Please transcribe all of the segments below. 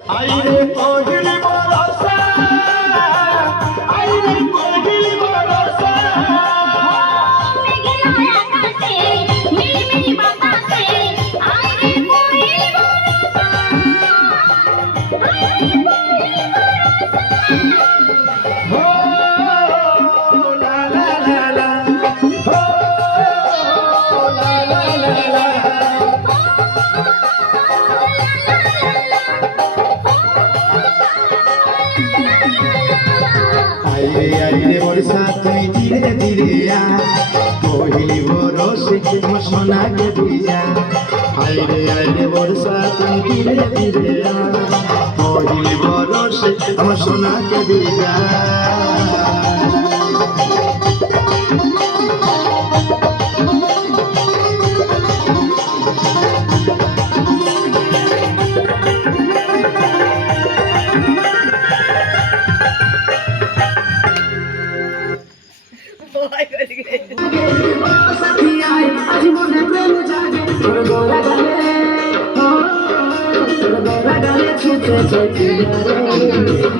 আইরে কোহিলি বরসা আইরে কোহিলি বরসা মেঘলা আকাশে নীলমিল বাতাসে আইরে কোহিলি বরসা আইরে কোহিলি হো লা লা লা লা হো লা লা লা লা আইরে আইরে বর্ষা তুই ধীরে ধীরে আ কোহিলি বরসে আমার সোনাকে ভিজা আইরে আইরে বর্ষা তুই ধীরে ধীরে আ কোহিলি বরসে আমার সোনাকে ভিজা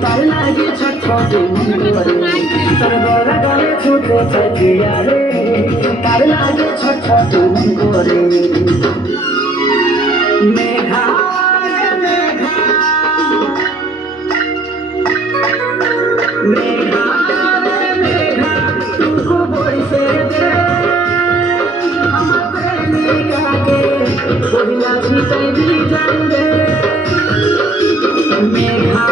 তার লাগে ছটফট করে তোর গলা গলে ছুটে চাইয়া রে তার লাগে ছটফট করে মেঘা মেঘা মেঘা মেঘা তুমকো বইসে দে আমার প্রেমিকাকে কহিলা ছিটাই দি জানবে মেঘা